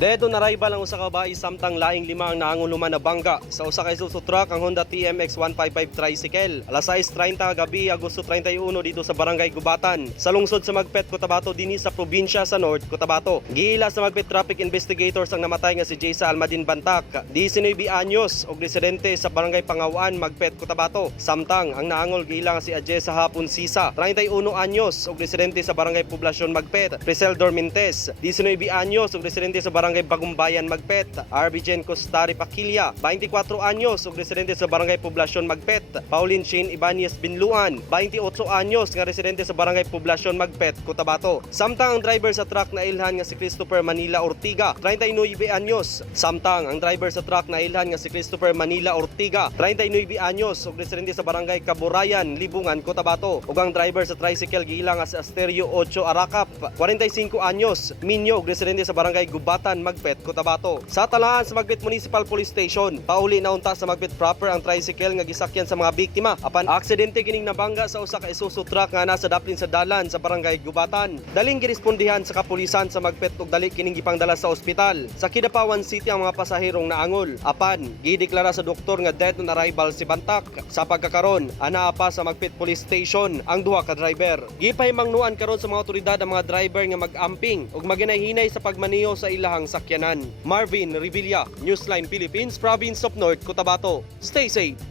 Dead on arrival ang usa ka babae samtang laing lima ang naanguluman na bangga sa usa ka Isuzu truck ang Honda TMX 155 tricycle. Alas 6:30 gabi Agosto 31 dito sa Barangay Gubatan sa lungsod sa Magpet, Cotabato dinhi sa probinsya sa North Cotabato. Giila sa Magpet Traffic Investigators ang namatay nga si Jaysa Almadin Bantak, 19 anyos ug residente sa Barangay Pangawan, Magpet, Cotabato. Samtang ang naangol giila nga si Ajesa Hapon Sisa, 31 anyos ug residente sa Barangay Poblasyon, Magpet. Prisel Dormintes, 19 anyos ug residente sa Barangay Bagumbayan, Magpet. Arbijen Costari Pakilya, 24 anyos ug residente sa Barangay Poblasyon, Magpet. Pauline Shane Ibanez Binluan, 28 anyos nga residente sa Barangay Poblasyon, Magpet, Cotabato. Samtang ang driver sa truck na ilhan nga si Christopher Manila Ortiga, 39 anyos. Samtang ang driver sa truck na ilhan nga si Christopher Manila Ortiga, 39 anyos ug residente sa Barangay Kaburayan, Libungan, Cotabato. Ug ang driver sa tricycle giila nga si Asterio 8 Arakap, 45 anyos, minyo ug residente sa Barangay Gubatan, Magpet, Cotabato. Sa talaan sa Magpet Municipal Police Station, pauli na unta sa Magpet proper ang tricycle nga gisakyan sa mga biktima apan aksidente kining nabangga sa usa ka Isuzu truck nga nasa daplin sa dalan sa Barangay Gubatan. Daling girespondihan sa kapulisan sa Magpet ug dali kining gipangdala sa ospital. Sa Kidapawan City ang mga pasahirong naangol. Apan gideklara sa doktor nga dead on arrival si Bantak. Sa pagkakaron, anaa pa sa Magpet Police Station ang duha ka driver. Gipahimangnuan karon sa mga otoridad ang mga driver nga mag-amping ug maginay-hinay sa pagmaneho sa ilahang sakyanan. Marvin Revilla, Newsline Philippines, Province of North Cotabato. Stay safe.